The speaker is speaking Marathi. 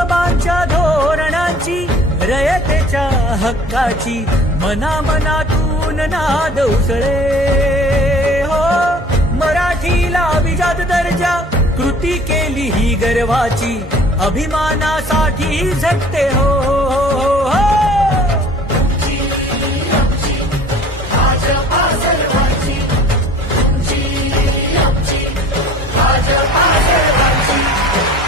बाबांच्या धोरणाची, रयतेच्या हक्काची, मनामनातून नाद उसळे हो. मराठीला अभिजात दर्जा, कृती केली ही गर्वाची, अभिमानासाठी झटते हो, हो, हो, हो.